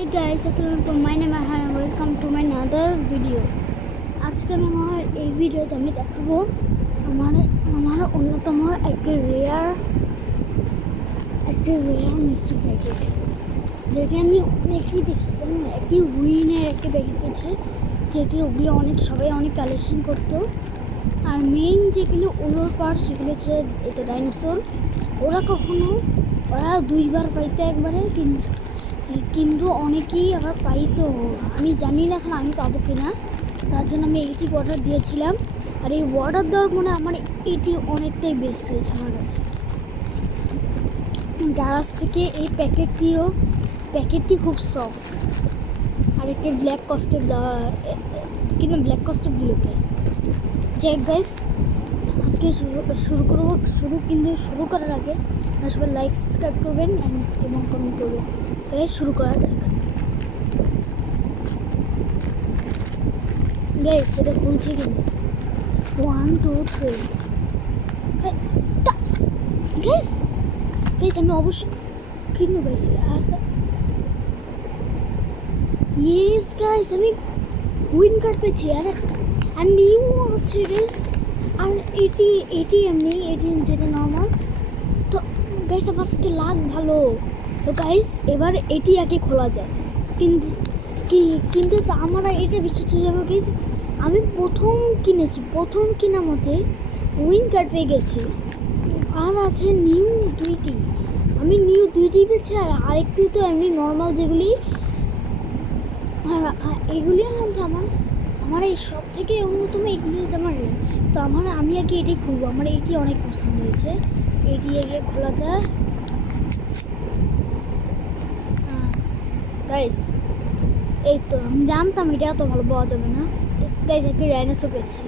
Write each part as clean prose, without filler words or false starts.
Hey guys, Assalamualaikum. My name is Arhan and welcome to my another video. আজকে আমি আমার এই ভিডিওতে আমি দেখাবো আমার অন্যতম একটা রেয়ার মিষ্টি প্যাকেট, যেটি আমি অনেকই দেখছিলাম। একটি উইনের একটা প্যাকেট পেয়েছি, যেটি ওগুলো সবাই অনেক কালেকশন করতো। আর মেইন যেগুলো ওগুলোর পার্ট সেগুলো হচ্ছে এই ডাইনোসর। ওরা দুইবার পাইতো একবারে, কিন্তু অনেকেই আবার পাইতো। আমি জানি না এখন আমি পাবো কিনা, তার জন্য আমি এইটি অর্ডার দিয়েছিলাম। আর এই অর্ডার দেওয়ার আমার এটি অনেকটাই বেস্ট হয়েছে আমার কাছে। গারাজ থেকে এই প্যাকেটটি খুব সফট, আর একটি ব্ল্যাক কস্টেপ দেওয়া, কিন্তু ব্ল্যাক কস্টেপ দিলকে যাই গাইস। আজকে শুরু করার আগে সবাই লাইক সাবস্ক্রাইব করবেন এবং কমেন্ট করবেন। তাই শুরু করা যাক গাইস। সেটা খুলছি কিন্তু 1 2 3 গাইস আমি অবশ্যই কিন্তু গাইস ইয়েস গাইস, আমি উইন কার্ড পেয়েছি আর নিউ আছে গাইস। আর এটি এমনি যেটা নর্মাল। তো গাইস আমার আজকে লাগ ভালো। তো গাইস এবার এটি আগে খোলা যায়, কিন্তু আমার এটা বিশ্বাস হয়ে যাবে গাইস। আমি প্রথম কেনা মতে উইন কার্ড পেয়ে গেছি, আর আছে নিউ দুইটি। আমি নিউ দুইটি পেয়েছি, আর আরেকটি তো এমনি নর্মাল যেগুলি। আর এগুলির মধ্যে আমার এই সব থেকে অন্যতম এগুলি আমার। তো আমি আগে এটি খুলবো, আমার এটি অনেক পছন্দ হয়েছে। এটি আগে খোলা যায় গাইস। এই তো আমি জানতাম এটা এত ভালো পাওয়া যাবে না গাইস। একটি ডাইনোসর পেয়েছি,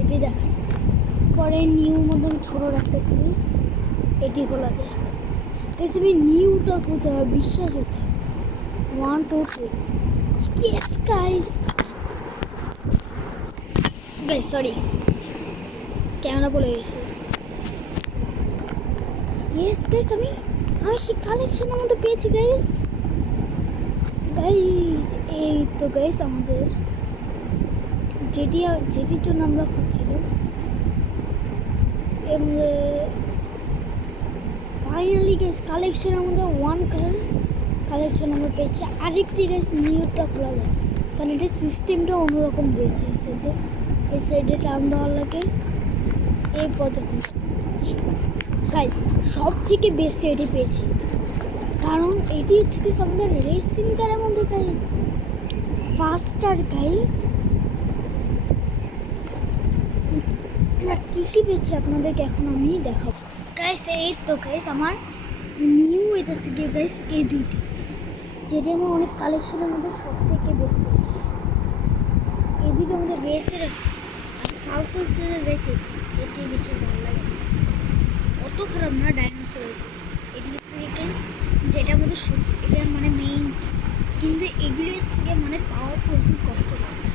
এটি দেখেন। পরে নিউ মতন ছোট একটা কিনি, এটি খোলা যায় গাইস। আমি নিউটা খুঁজে বিশ্বাস হচ্ছে 1 2 3 ইয়েস গাইস। সরি, ক্যামেরা বলে গেছে। ইয়েস গাইস, আমি সেই কালেকশনের মধ্যে পেয়েছি গাইস। এই তো গাইস আমাদের যেটির জন্য আমরা খুঁজছিলাম, ফাইনালি গাইস কালেকশনের মধ্যে ওয়ান কালেকশন আমরা পেয়েছি। আরেকটি গাইস নিউটা খোলা যায়, কারণ এটা সিস্টেমটা অন্যরকম দিয়েছে। এই সাইডে টান দেওয়ার লাগে এই পদ্ধতি গাইস। সব থেকে বেশি এটি পেয়েছি, কারণ এটি হচ্ছে কি আমাদের রেসিং কারের মধ্যে গাইস ফাস্টার গাইস। কী পেয়েছি আপনাদেরকে এখন আমি দেখাবো গাইস। এই তো গাইস আমার নিউ এটা হচ্ছে গিয়ে গাইস এই দুইটি, যেটি আমার অনেক কালেকশনের মধ্যে সব থেকে বেস্ট হয়েছে। এই দুটো আমাদের রেসের ফালতু হচ্ছে যে গাইস এটি বেশি ভালো লাগে, অত খারাপ না ডাইনোসর। এটি হচ্ছে যেটা আমাদের এটা মেইন, কিন্তু এগুলি হচ্ছে পাওয়া প্রচুর কষ্ট লাগে।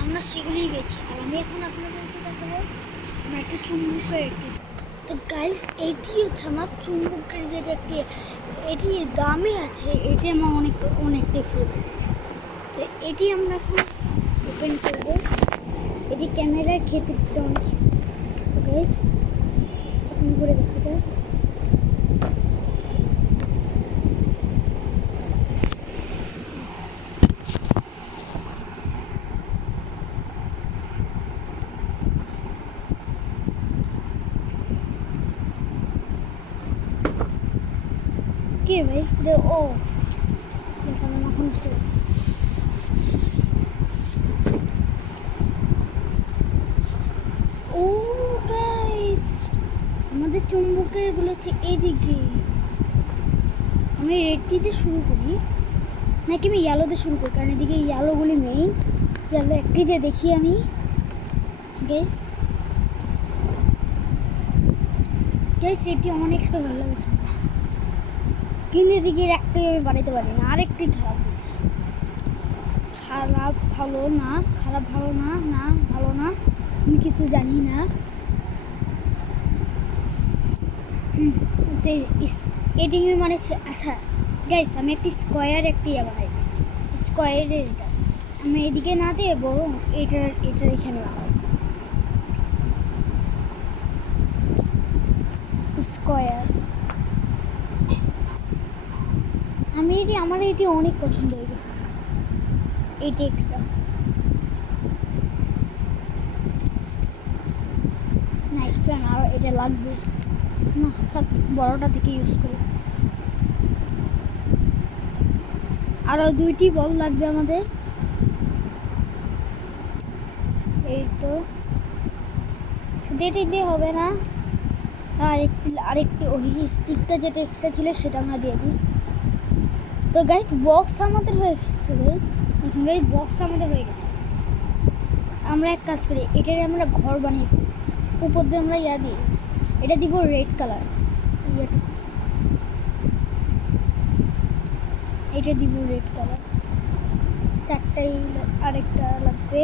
আমরা সেগুলিই পেয়েছি। আর আমি এখন আপনাদেরকে দেখাবো আমার একটা চুম্বকের একটি। তো গাইস এটি হচ্ছে আমার চুম্বকের যেটা একটি, এটি দামে আছে, এটি আমার অনেকটাই ফেভারিট। তো এটি আমরা এখন ওপেন করবো। এটি ক্যামেরায় খেতে অনেক। তো গাইস ওপেন করে দেখা যাক। কে ভাই ও আমার মাথা নষ্ট করে। ও গাইস আমাদের চুম্বকের এগুলো হচ্ছে এদিকে। আমি রেডটিতে শুরু করি নাকি আমি ইয়েলোতে শুরু করি, কারণ এদিকে ইয়েলোগুলি মেইন। ইয়েলো একটিতে দেখি আমি গাইস এটি অনেকটা ভালো লাগছে, কিন্তু এদিকে একটাই আমি বানাইতে পারি না। আরেকটি খারাপ জিনিস, ভালো না আমি কিছু জানি না। এটি আচ্ছা গাইস আমি একটি স্কোয়ার একটি বানাই। স্কোয়ারের এটা আমি এদিকে না দিয়ে বরং এটার এখানে লাগাই। স্কোয়ার আমার এটি অনেক পছন্দ হয়ে গেছে। এটি এক্সট্রা না, এক্সট্রা না, এটা লাগবে না, থাক বড়টা থেকে ইউজ করি। আরও 2টি বল লাগবে আমাদের। এই তো শুধু এটি দিয়ে হবে না, আরেকটি ওই স্টিকটা যেটা এক্সট্রা ছিল সেটা আমরা দিয়ে দিই। তো গাইস বক্স আমাদের হয়ে গেছে। গাইস বক্স আমাদের হয়ে গেছে। আমরা এক কাজ করি, এটার আমরা ঘর বানিয়ে ফেলি। উপর দিয়ে আমরা দিই, এটা দিব রেড কালার। এটা দিব রেড কালার। 4টাই আরেকটা লাগবে।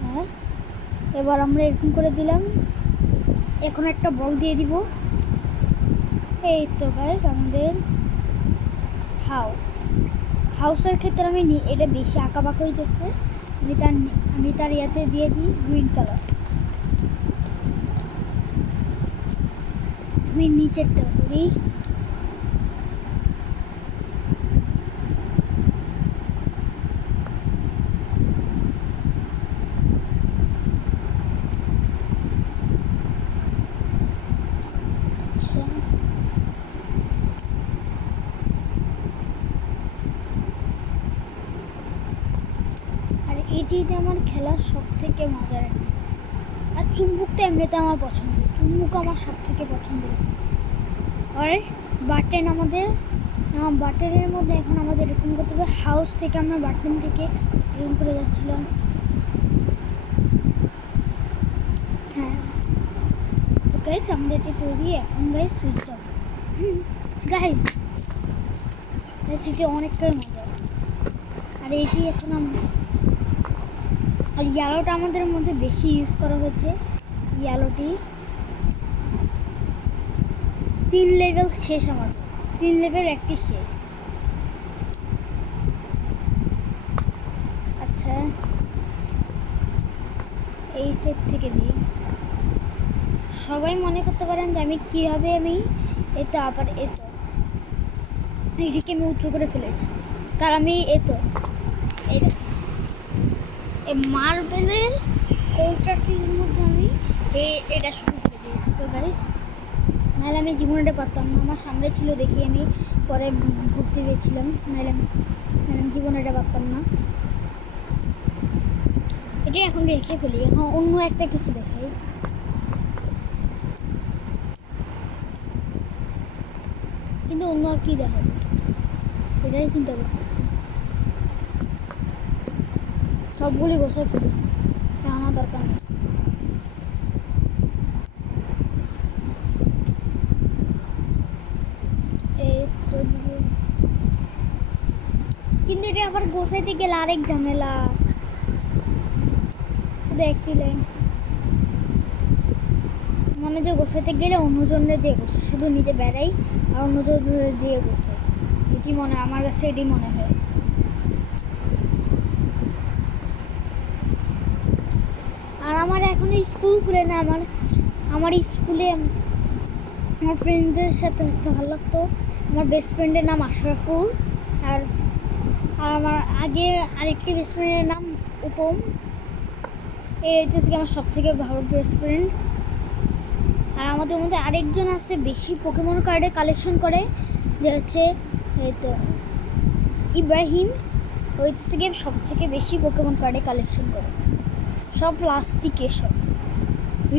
হ্যাঁ, এবার আমরা এরকম করে দিলাম। এখন একটা বল দিয়ে দিব। এই তো গাইস আমাদের হাউসের ক্ষেত্রে আমি এটা বেশি আঁকাবাঁকা হয়ে যাচ্ছে। আমি তার ইয়াতে দিয়ে দিই গ্রিন কালার। আমি নিচেরটা করি। আচ্ছা আর এটিতে আমার খেলার সব থেকে মজার একটা। আর চুম্বুকটা এমনিতে আমার পছন্দ, চুম্বুক আমার সব থেকে পছন্দের। আর বাটন বাটনের মধ্যে এখন আমাদের এরকম করতে হবে। হাউস থেকে আমরা বাটন থেকে এরকম করে যাচ্ছিলাম। হ্যাঁ তো গাইস আমাদের এটি তৈরি। এখন গাইস সুইচ অফ। গাইস এটি অনেকটাই মজা। আর এটি এখন আর ইয়েলোটা আমাদের মধ্যে বেশি ইউজ করা হয়েছে। ইয়েলোটি 3 লেভেল শেষ, আমাদের 3 লেভেল একটি শেষ। আচ্ছা এই সেট থেকে দিই। সবাই মনে করতে পারেন যে আমি কীভাবে এতো আবার এটিকে আমি উঁচু করে ফেলেছি, কারণ আমি এই মার্বেলের কৌটাটির মধ্যে আমি এটা শুরু করে দিয়েছি। তো গাইস নাহলে আমি জীবনটা পারতাম না। আমার সামনে ছিল দেখি আমি পরে ঘুরতে পেয়েছিলাম, নাহলে আমি জীবনটা পারতাম না। এটা এখন রেখে ফেলি। এখন অন্য একটা কিছু দেখাই। কিন্তু অন্য আর কি দেখাবো এটাই চিন্তা করতেছি। সবগুলি গোছায় ফেলি, জানা দরকার নেই। কিন্তু এটা আবার গোছাইতে গেলে আরেক ঝামেলা। একটি লাইন মানে যে গোছাইতে গেলে অন্যজনের দিয়ে গোছায়, শুধু নিজে বেড়াই আর অন্যজনের দিয়ে গোছাই। এটি মনে হয়, আমার কাছে এটি মনে হয়। আর আমার এখন স্কুল খুলে না, আমার স্কুলে আমার ফ্রেন্ডদের সাথে থাকতে ভালো লাগতো। আমার বেস্ট ফ্রেন্ডের নাম আশরাফুল। আর আমার আগে আরেকটি বেস্ট ফ্রেন্ডের নাম উপম। এই হচ্ছে আমার সব থেকে ভালো বেস্ট ফ্রেন্ড। আর আমাদের মধ্যে আরেকজন আছে বেশি পোকেমন কার্ডের কালেকশন করে, যে হচ্ছে এই তো ইব্রাহিম। ওই থেকে সব থেকে বেশি পোকেমন কার্ডে কালেকশন করে, সব প্লাস্টিকে, সব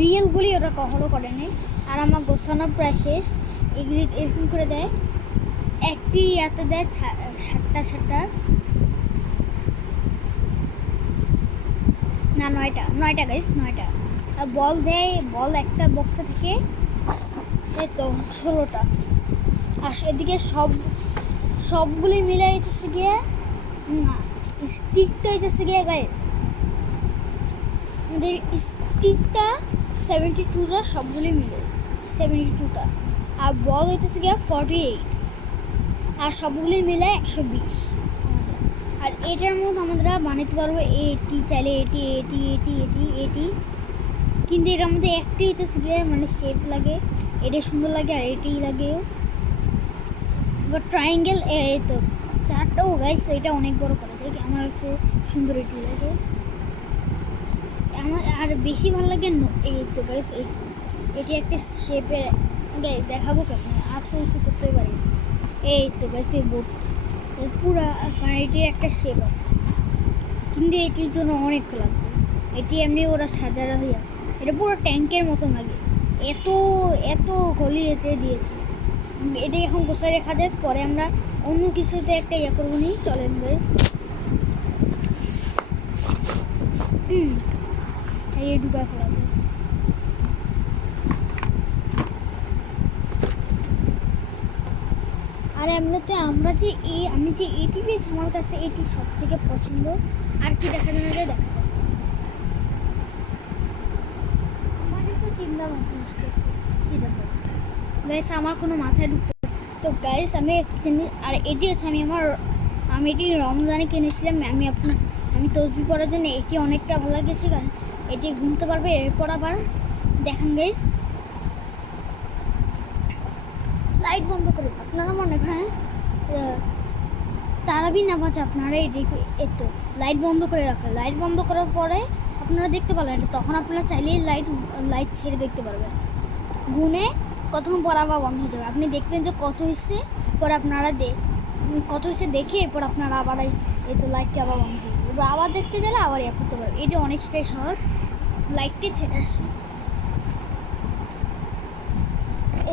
রিয়েলগুলি ওরা কখনো করে নেই। আর আমার গোছানো প্রায় শেষ। এগুলি এরকম করে দেয়, একটি ইয়াতে দেয় 7টা না 9টা গাইস, 9টা। আর বল দেয়, বল একটা বক্সে থেকে এই তো 16টা। আর এদিকে সবগুলি মিলে যেতেছে গিয়ে না, স্টিকটা হইতেছে গিয়ে গাইস আমাদের স্টিকটা 72টা, সবগুলি মিলে 72টা। আর বল হইতেছে গিয়ে 48। আর সবগুলি মিলে 120 আমাদের। আর এটার মধ্যে আমরা বানাতে পারবো এটি, চাইলে এটি এটি এটি এটি এটি, কিন্তু এটার মধ্যে একটি হচ্ছে গিয়ে মানে শেপ লাগে, এটা সুন্দর লাগে আর এটি লাগে। এবার ট্রায়াঙ্গেল এই তো চারটাও গাইস, এটা অনেক বড় করা যায়, আমার হচ্ছে সুন্দর এটি লাগে। আমার আর বেশি ভালো লাগে এই তো গাইস এটি একটা শেপের, দেখাবো কেন আর তো কিছু করতে পারি। এই তো গাইস এই বোট পুরা, কারণ এটির একটা শেপ আছে, কিন্তু এটির জন্য অনেক লাগবে। এটি এমনি ওরা সাজানো হইয়া, এটা পুরো ট্যাঙ্কের মতন লাগে, এত এত গলি এতে দিয়েছে। এটা এখন গোছায় রেখা যাক, পরে আমরা অন্য কিছুতে একটা ইয়ে করবো নি, চলেন গাইস। এই ঢুকা ফেলা যায়। আর এমনিতে আমরা যে আমি যে এটি পেয়েছি, আমার কাছে এটি সব থেকে পছন্দ। আর কি দেখা যায় দেখা যায়, আমার তো চিন্তা মাথায় আসতেছে কি দেখো গাইস, আমার কোনো মাথায় ঢুকতে। তো গাইস আমি আর এটি হচ্ছে আমি এটি রমজানে কিনেছিলাম। আমি তসবি পড়ার জন্য এটি অনেকটা ভালো লেগেছে, কারণ এটি ঘুমতে পারবে। এরপর আবার দেখেন গাইস, লাইট বন্ধ করে আপনারা মনে করেন তারাবি নামাজ আপনারা এই তো লাইট বন্ধ করে রাখেন। লাইট বন্ধ করার পরে আপনারা দেখতে পারবেন, তখন আপনারা চাইলেই লাইট ছেড়ে দেখতে পারবেন। গুনে কতক্ষণ পর আবার বন্ধ হয়ে যাবে। আপনি দেখলেন যে কত হচ্ছে, পরে আপনারা কত হচ্ছে দেখে এরপর আপনারা আবার এই তো লাইটটি আবার বন্ধ হয়ে যাবে। এবার আবার দেখতে গেলে আবার ইয়ে করতে পারবে। এটা অনেকটাই সহজ, লাইটটি ছেড়ে আসে।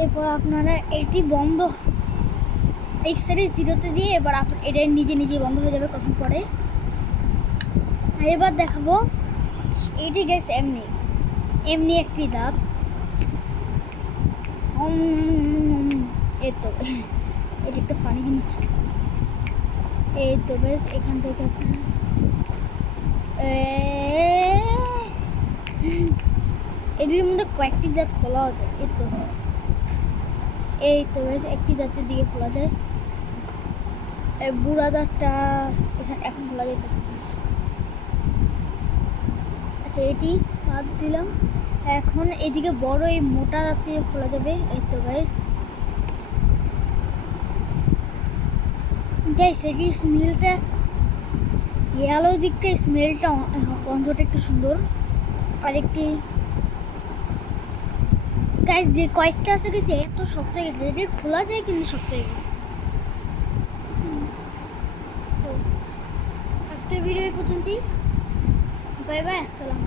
এরপর আপনারা এটি বন্ধ এক্স রে জিরোতে দিয়ে এবার এটা নিজে নিজে বন্ধ হয়ে যাবে কখন পরে। এবার দেখাবো এটি গ্যাস এমনি একটি দাঁত। এই তো এটা একটা ফানি জিনিস ছিল। এই তো গ্যাস এখান থেকে এগুলির মধ্যে কয়েকটি দাঁত খোলা যায়। এই তো গ্যাস একটি দাঁতের দিকে খোলা যায়, বুড়া দাঁতটা এখন খোলা যাইতেছে। আচ্ছা এটি বাদ দিলাম, এখন এদিকে বড় এই মোটা দাঁত দিয়ে খোলা যাবে। এই তো গাইস এটির স্মেলটা, ইয়েলো দিকটা স্মেলটা গন্ধটা একটু সুন্দর। আর একটি গাইস যে কয়েকটা আছে গেছে এত শক্ত হয়ে গেছে, এটি খোলা যায় কিন্তু শক্ত হয়ে গেছে। তো আজকের ভিডিও এই পর্যন্তই, বাই বাই, আসসালাম।